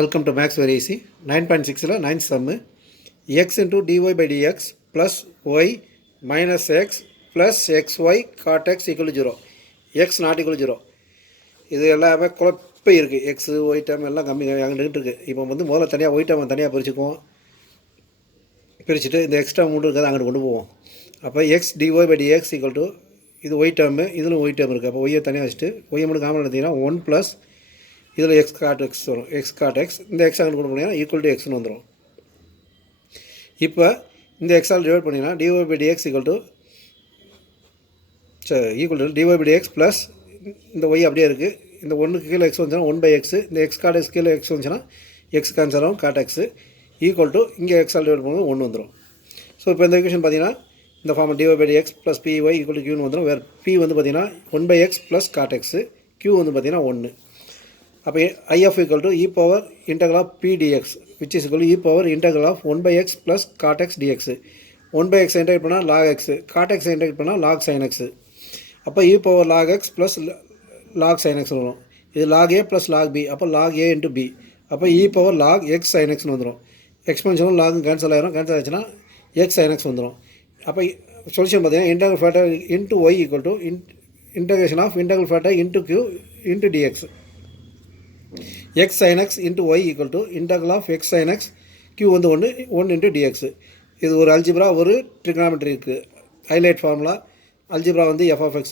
Welcome to Max Very Easy. 9.6 9th sum. X into dy by dx plus y minus x plus xy cot x equal to 0. X not equal to 0. இது எல்லாமே குழப்பம் இருக்குது. X Y dam எல்லாம் கம்மி அங்கிட்டு இருக்குது. இப்போ முதல்ல தனியாக ஒய் டேம் தனியாக பிரிச்சுக்குவோம். பிரிச்சுட்டு இந்த எக்ஸ்ட்ரா மூணு இருக்கிறது அங்கிட்டு கொண்டு போவோம். அப்போ x d y by d x equal to இது ஒய் டேர்மு, இதில் ஒய் டேர்ம் இருக்குது. அப்போ ஒய்யை தனியாக வச்சுட்டு ஒய்யை மட்டும் காமன் எடுத்திங்கன்னா 1 ப்ளஸ் இதில் எக்ஸ் காட் எக்ஸ் வரும். எக்ஸ் காட் எக்ஸ் இந்த எக்ஸ் அங்கே கொண்டு போனீங்கன்னா ஈக்குவல் டு எக்ஸ்னு வந்துடும். இப்போ இந்த எக்ஸால் டிவைட் பண்ணிங்கன்னா d y by d x equal to d y by dx plus இந்த ஒய் அப்படியே இருக்குது. இந்த ஒன்றுக்கு கீழே எக்ஸ் வந்துச்சுன்னா 1 பை எக்ஸு, இந்த எக்ஸ் காட் எக்ஸ் கீழே எக்ஸ் வந்துச்சுன்னா எக்ஸ் கேன்சல் ஆகும், காட் எக்ஸு ஈக்குவல் டு இங்கே எக்ஸால் டிவைட் பண்ணும்போது 1 வந்துடும். ஸோ இப்போ இந்த ஈக்குவேஷன் பார்த்தீங்கன்னா இந்த form dy by dx plus py equal to கியூன்னு வந்துடும். வேறு பி வந்து பார்த்தீங்கன்னா 1 by x plus cot x, q வந்து பார்த்தீங்கன்னா 1. அப்போ IF equal to e power integral of p dx which is equal to e power integral of 1 by x plus cot x dx. 1 by x integrate பண்ணால் log x, cot x integrate பண்ணால் log sin x. அப்போ e power log x plus log sin x வரும். இது log a plus log b, அப்போ log a into b. அப்போ e power log x sin x வந்துடும். எக்ஸ்பென்ஷனும் லாகும் cancel ஆகிரும். Cancel ஆச்சுன்னா x sin x வந்துடும். அப்போ சொல்யூஷன் பார்த்தீங்கன்னா integral factor into y equal to integration of integral factor into q into dx. x sin x into y equal to integral of x sin x q வந்து 1 into dx. இது ஒரு algebra, ஒரு trigonometry இருக்குது. Highlight formula algebra வந்து f of x,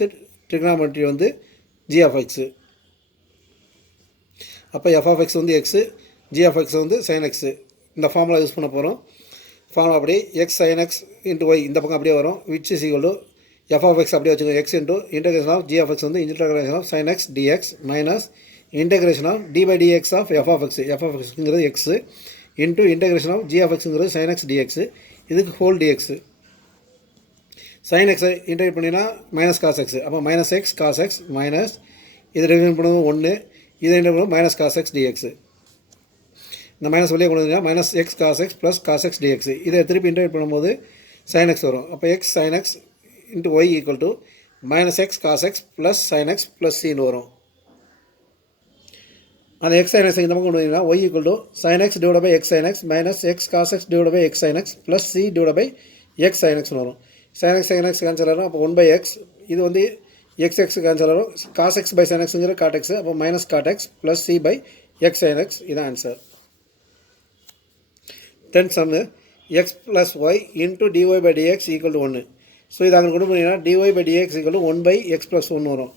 trigonometry வந்து g of x. அப்போ f of x வந்து x, g of x வந்து sin x. இந்த ஃபார்முலா யூஸ் பண்ண போகிறோம். ஃபார்முலா அப்படி x sin x into y இந்த பக்கம் அப்படியே வரும். which is equal to f of x அப்படியே வச்சுக்கோங்க. x into integration of g of x வந்து integration of sin x dx minus integration of d by dx of f of x. f of x ங்கிறது x into integration of g of x ங்கிறது sin x dx. இதுக்கு whole dx. sin x integrate பண்ணினா minus cos x. அப்போ minus x cos x minus இதை divide பண்ணுவோம் 1, இதை integrate பண்ணுவோம் minus cos x dx. இந்த மைனஸ் வெளியே கொண்டு வந்தீங்கன்னா minus x cos x plus cos x dx. இதை திருப்பி இன்டெகிரேட் பண்ணும்போது sin x வரும். அப்போ எக்ஸ் sin x into y equal to minus x cos x plus sin x ப்ளஸ் சின்னு வரும். அந்த x sin x இந்த பக்கம் கொண்டு வந்தீங்கன்னா y equal to sin x divided by x sin x minus x cos x divided by x sin x plus c divided by x sin x வரும். sin x cancel ஆகும். அப்போ 1 by x இது வந்து x cancel ஆகும். cos x by sin xங்கிற cot x, அப்போ minus cot x plus c by x sin x. இதான் answer. 10th sum x plus y into dy by dx equal to 1. So இது அங்கே கொண்டு போனீங்கன்னா dy by dx equal to 1 by x plus 1 வரும்.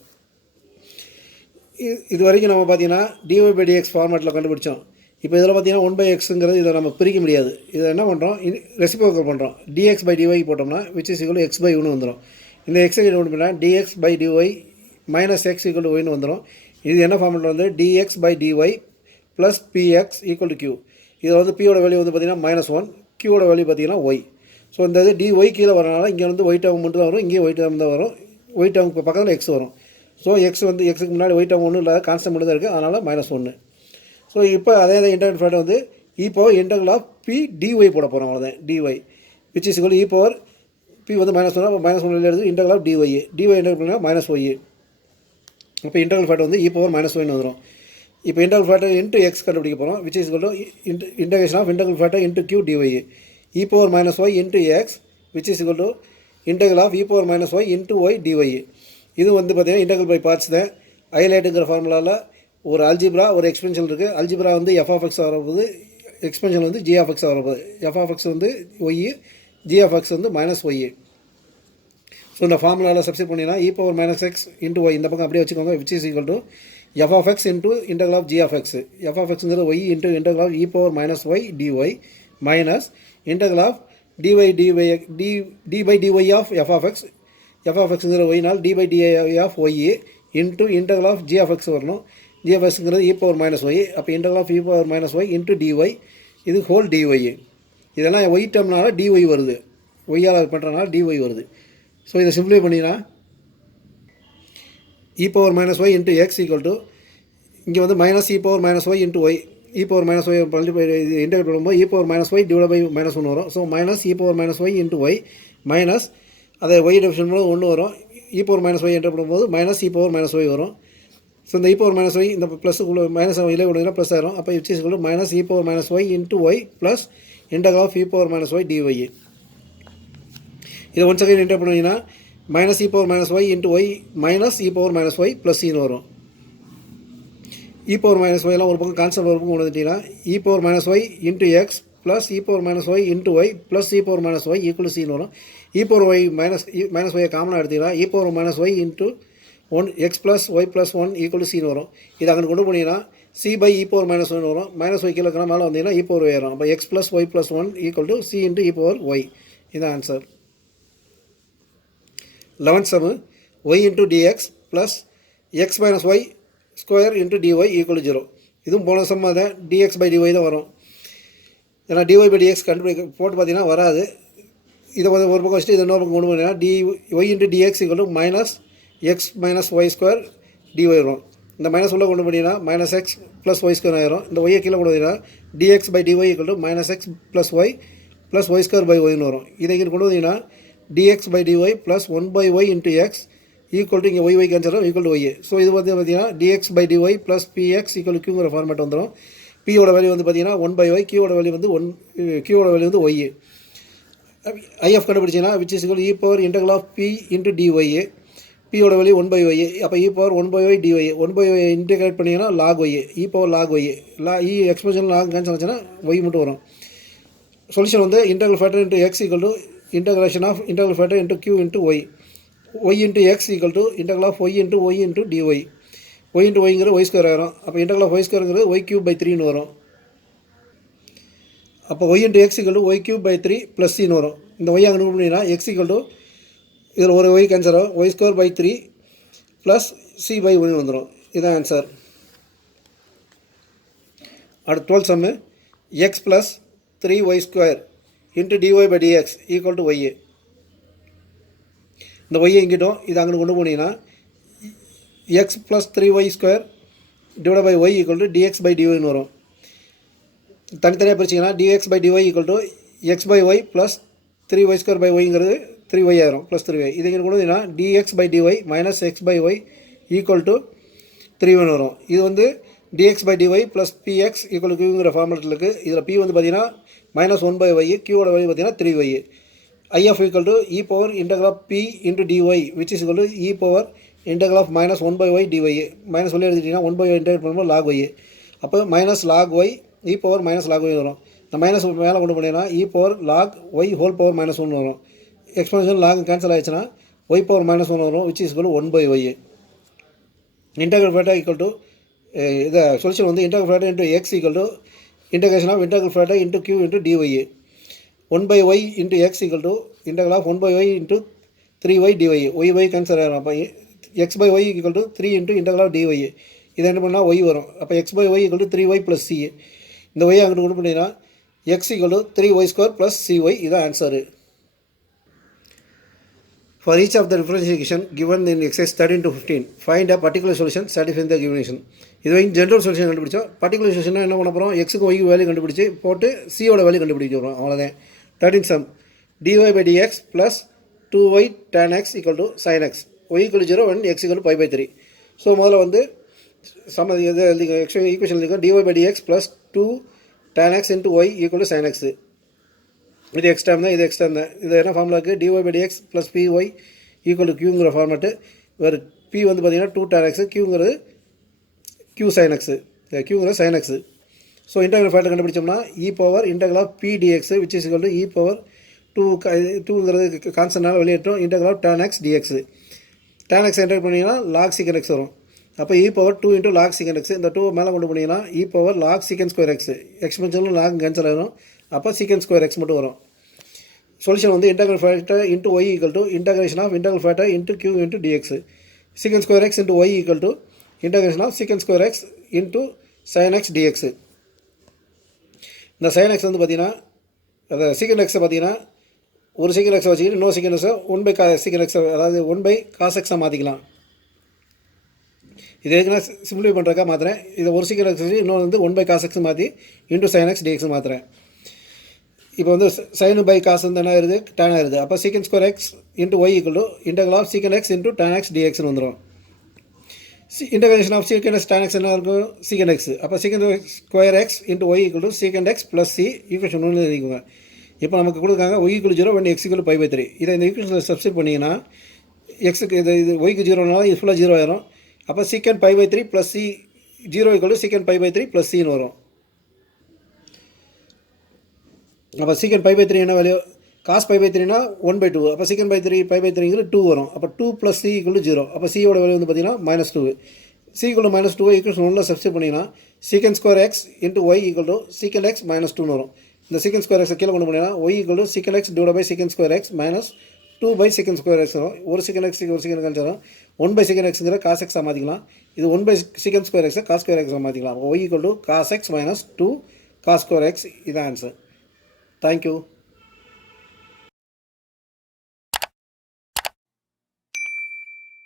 இது வரைக்கும் நம்ம பார்த்தீங்கன்னா dy by dx ஃபார்மேட்டில் கண்டுபிடிச்சோம். இப்போ இதில் பார்த்தீங்கன்னா 1 by xங்கிறது இதை நம்ம பிரிக்க முடியாது. இதை என்ன பண்ணுறோம், ரெசிப்ரோக்கல் பண்ணுறோம். dx by dy போட்டோம்னா which is equal to x by 1 வந்துடும். இந்த x கொண்டு போனால் dx by dy minus x equal to yன்னு வந்துடும். இது என்ன ஃபார்மேட்டில் வந்து dx by dy plus px equal to q. இதில் வந்து p ஓட வேல்யூ வந்து பார்த்தீங்கன்னா -1, q ஓட வேல்யூ பார்த்தீங்கன்னா y. ஸோ இந்த இது dy கீழே வரனால இங்கே வந்து y டேர்ம் மட்டும் தான் வரும், இங்கே y டேர்ம் தான் வரும். y டேர்முக்கு பக்கத்தில் x வரும். ஸோ எக்ஸ் வந்து எக்ஸுக்கு முன்னாடி ஒயிட் டேர்ம் ஒன்றும் இல்லாத கான்ஸ்டன்ட் மட்டும் தான் இருக்குது, அதனால் -1. ஸோ இப்போ அதே இன்டெகிரல் ஃபேக்டர் வந்து e power integral of p dy போட போகிறோம். அவ்வளோதான் dy which is equal to e power p வந்து -1, அப்போ -1 எடுத்து இன்டெகிரல் ஆஃப் dy இன்டெகிரல் பண்ணால் -y. இப்போ இன்டெகிரல் ஃபேக்டர் வந்து e பவர் -1 வந்துடும். இப்போ இன்டெகிரல் ஃபேக்டர் இன்ட்டு எக்ஸ் கண்டுபிடிக்க போகிறோம். which is equal to integration of integral factor into q dy e power -y into x which is equal to integral of e power -y into y dy. இது வந்து பார்த்தீங்கன்னா integral by parts தான். ஹைலைட்டுங்கிற ஃபார்முலாவில் ஒரு algebra, ஒரு எக்ஸ்பென்ஷன் இருக்குது. Algebra வந்து f of x வரப்போகுது, எக்ஸ்பென்ஷன் வந்து g of x வரப்போகுது. f of x வந்து y, g of x வந்து -y. ஸோ இந்த ஃபார்முலாவில் சப்ஸ்டிட் பண்ணினா e power -x into y இந்த பக்கம் அப்படியே வச்சுக்கோங்க. which is equal to f of x into integral of g of x. f of xங்கிறது y into integral of e power -y dy minus integral of d by dy of f of x. f of xங்கிற ஒய்னால் d by dy of y into integral of g of x வரணும். g of xங்கிறது e power -y. அப்போ integral of e power -y into dy, இது whole dy. இதெல்லாம் y டேர்ம்னால dy வருது, ஒய்யால் பண்ணுறதுனால dy வருது. ஸோ இதை சிம்பிளிஃபை பண்ணினா e power -y into x equal to இங்கே வந்து minus e power -y into y. e power -y integrate பண்ணும்போது e power -y divide by -1 வரும். So minus e power -y into y minus அதை y division பண்ணும்போது 1 வரும். e power -y enter பண்ணும்போது minus e power -y வரும். So இந்த e power minus y இந்த plus minus ஒய்யில் கொடுத்தீங்கன்னா ப்ளஸ் ஆயிரும். அப்போ which is minus e power minus y into y plus integral of e power minus y dy. இதை one second enter பண்ணிங்கன்னா minus e power minus y into y minus e power minus y plus சின்னு வரும். e power minus ஒய்லாம் ஒரு பக்கம் constant ஒரு பக்கம் கொண்டு வந்துட்டீங்கன்னா e power minus y into x plus e power minus y into y plus e power minus y equal சின்னு வரும். e பவர் ஒய் மைனஸ் ஒய்யை காமனாக எடுத்தீங்கன்னா e power minus y into 1 x plus y plus 1 equal சின்னு வரும். இது அங்கே கொண்டு போனீங்கன்னா c by e power minus one வரும். மைனஸ் ஒய் கீழே மேலே வந்தீங்கன்னா e பவர் ஒய் வரும். அப்போ x plus y plus 1 equal to c into e power y. இதுதான் answer. 11th sum y into dx plus x minus y square into dy equal to 0. இதுவும் போன some தான் dx by dy தான் வரும். ஏன்னா dy by dx கண்டுபிடிக்க போட்டு பார்த்தீங்கன்னா வராது. இதை ஒரு பக்கம் வச்சுட்டு இதை இன்னொரு பக்கம் கொண்டு போனீங்கன்னா dy into dx equal to minus x minus y square dy வரும். இந்த மைனஸ் உள்ள கொண்டு போனீங்கன்னா minus x plus y square ஆயிரும். இந்த ஒய்யை கீழே கொண்டு வந்தீங்கன்னா dx by dy equal to minus x plus y square by ஒய்னு வரும். இதை இங்கே கொண்டு வந்தீங்கன்னா dx by dy plus 1 by y into x equal to இங்கே y cancel equal to y. So இது பார்த்தீங்கன்னா dx by dy plus px equal to qங்கிற ஃபார்மேட் வந்துடும். p ஓட வேல்யூ வந்து பார்த்தீங்கன்னா 1 by y, q ஓட வேல்யூ வந்து q ஓட வேல்யூ வந்து y. if கண்டுபிடிச்சிங்கன்னா which is equal to e power integral of p into dy. p ஓட வேல்யூ 1 by y. அப்போ e power 1 by y dy. 1 by y integrate பண்ணிங்கன்னா log y, e power log y. e expression log cancel ஆச்சுன்னா y மட்டும் வரும். Solution வந்து integral factor into x equal to integration of integral factor into q into y. y into x equal to integral of y into dy. y into yங்கிறது y square ஆயிரும். அப்போ integral of y ஸ்கொயருங்கிறது y cube by 3ன்னு வரும். அப்போ y into x equal to y cube by 3 plus cன்னு வரும். இந்த y அங்கே பண்ணிங்கன்னா x equal to இதில் ஒரு y கேன்சல் ஆகும். y square by 3 plus c by 1 வந்துடும். இதுதான் ஆன்சர். அடுத்த 12th sum x plus 3y square into dy by dx equal to y. இந்த y எங்கிட்டோம் இது அங்கே கொண்டு போனீங்கன்னா x plus 3y square divided by y equal to dx by dy வரும். தனித்தனியாக பிரிச்சிங்கன்னா dx by dy equal to x by y plus 3y square by yங்கிறது 3y ஆயிரும் plus 3y. இது இங்கே கொண்டு வந்தீங்கன்னா dx by dy minus x by y equal to 3y வரும். இது வந்து dx by dy plus px equal to qங்கிற ஃபார்மேட்டில் இருக்குது. இதில் p வந்து பார்த்தீங்கன்னா மைனஸ் 1 by y, q ஓட வேல்யூ பார்த்தீங்கன்னா 3y. if equal to e power integral of p into dy which is equal to e power integral of minus 1 by y dy. Minus சொல்லி எடுத்துட்டிங்கன்னா 1 by y integrate பண்ணும்போது log y. அப்போ minus log y e power minus log y வரும். இந்த minus மேலே கொண்டு போனீங்கன்னா e power log y whole power minus 1 வரும். எக்ஸ்பென்ஷன் log கேன்சல் ஆயிடுச்சுன்னா y பவர் மைனஸ் 1 வரும் which is equal to 1 by y. Integral factor equal to இதை solution வந்து integral factor into x equal to integration of integral factor into q into dy. 1 by y into x equal to integral of 1 by y into 3y dy. y cancel ஆகிடும். அப்போ x by y equal to 3 into integral of dy. இதை என்ன பண்ணால் y வரும். அப்போ x by y equal to 3y plus c. இந்த y அங்கிட்டு கொண்டு பண்ணிங்கன்னா x equal to 3y square plus cy. இதுதான் answer. For each of the differentiation given in exercise 13 to 15, find a particular solution satisfying the given equation. இது வரைக்கும் general solution கண்டுபிடிச்சோம். Particular solution என்ன பண்ண போகிறோம், எக்ஸுக்கு ஒய்க்கு வேல்யூ கண்டுபிடிச்சி போட்டு சியோட வேல்யூ கண்டுபிடிக்க போகிறோம். அவ்வளோதான். 13th sum dy by dx plus 2y tan x equal to sin x y equal to 0 and x equal to pi by 3. So முதல்ல வந்து சம இது equation எழுதிக்கோ. dy by dx plus 2 tan x into y equal to sin x. இது X time தான், இது X time தான். இது என்ன ஃபார்முலா இருக்குது, dy by dx plus py equal to qங்கிற ஃபார்மேட்டு. வேறு p வந்து பார்த்தீங்கன்னா 2 tan x, qங்கிறது q sin x, qங்கிறது sin x. So integral factor கண்டுபிடிச்சோம்னா e power integral of p dx which is equal to e power 2ங்கிறது கான்ஸ்டன்ட்னால வெளியேற்றோம் integral of tan x dx. tan x enter பண்ணிங்கன்னா log secant x வரும். அப்போ e power 2 into log secant x. இந்த 2 மேலே கொண்டு போனீங்கன்னா e power log secant square x. எக்ஸ்பென்ஷனில் log கேன்சல் ஆகிடும். அப்போ secant square x மட்டும் வரும். சொல்யூஷன் வந்து integral factor into y equal to integration of integral factor into q into dx. secant square x into y equal to integration of secant square x into sin x dx. இந்த sin x வந்து பார்த்தீங்கன்னா அதை secant x பார்த்தீங்கன்னா ஒரு secant x வச்சுக்கிட்டு இன்னொரு secant x 1 by secant x, அதாவது 1 by cos x மாற்றிக்கலாம். இது ஏற்கனவே சிம்பிளிஃபை பண்ணுறதுக்காக மாற்றுறேன். இதை ஒரு secant x வச்சு இன்னொரு வந்து 1 by cos x மாற்றி இன்ட்டு sin x dx மாற்றுறேன். இப்போ வந்து sin by cos வந்து என்ன ஆயிருது, tan ஆயிருது. அப்போ secant square x into y equal to integral of secant x into tan x dxன்னு வந்துடும். Integration of secant x tan x என்ன இருக்கும் சீக்கண்ட் எக்ஸ். அப்போ secant square x into y equal to secant x plus c equation 1 எழுதிக்கோங்க. இப்போ நமக்கு கொடுக்குறாங்க y equal 0 when x equal π/3. இதை இந்த ஈக்குவேஷனில் சப்ஸ்டிட் பண்ணிங்கன்னா எக்ஸுக்கு இது ஒய்க்கு 0னால இது ஃபுல்லாக 0 ஆயிரும். அப்போ secant π/3 plus c 0 equal to secant π/3 plus சின்னு வரும். அப்போ சீக்கண்ட் π/3 என்ன வேல்யூ காஸ் π/3னா 1/2. அப்போ சீக்கண்ட் π/3ங்கிறது 2 வரும். அப்போ 2 ப்ளஸ் சி ஈக்குவல் டு 0. அப்போ சியோட வேல்யூ வந்து பார்த்தீங்கன்னா -2. சி ஈக்குவல் டு -2 ஈக்குவேஷன் 1ல் சப்ஸ்டிட் பண்ணிங்கன்னா secant square x into y equal to secant x -2ன்னு வரும். இந்த சீக்கண்ட் ஸ்கொயர் எக்ஸை கீழே கொண்டு போனீங்கன்னா y equal to secant x divide by secant square x -2 secant square x வரும். ஒரு சீக்கண்ட் எக்ஸ் ஒரு சீக்கண்ட் கழிச்சாலும் 1 சீக்கண்ட் எக்ஸுங்கிற காஸ் எக்ஸாக மாற்றிக்கலாம். இது 1 சீக்கண்ட் ஸ்கொயர் எக்ஸை காஸ் ஸ்கொயர் எக்ஸாக மாற்றிக்கலாம். Y equal to cos X -2 cos square x. இதான் ஆன்சர். தேங்க்யூ.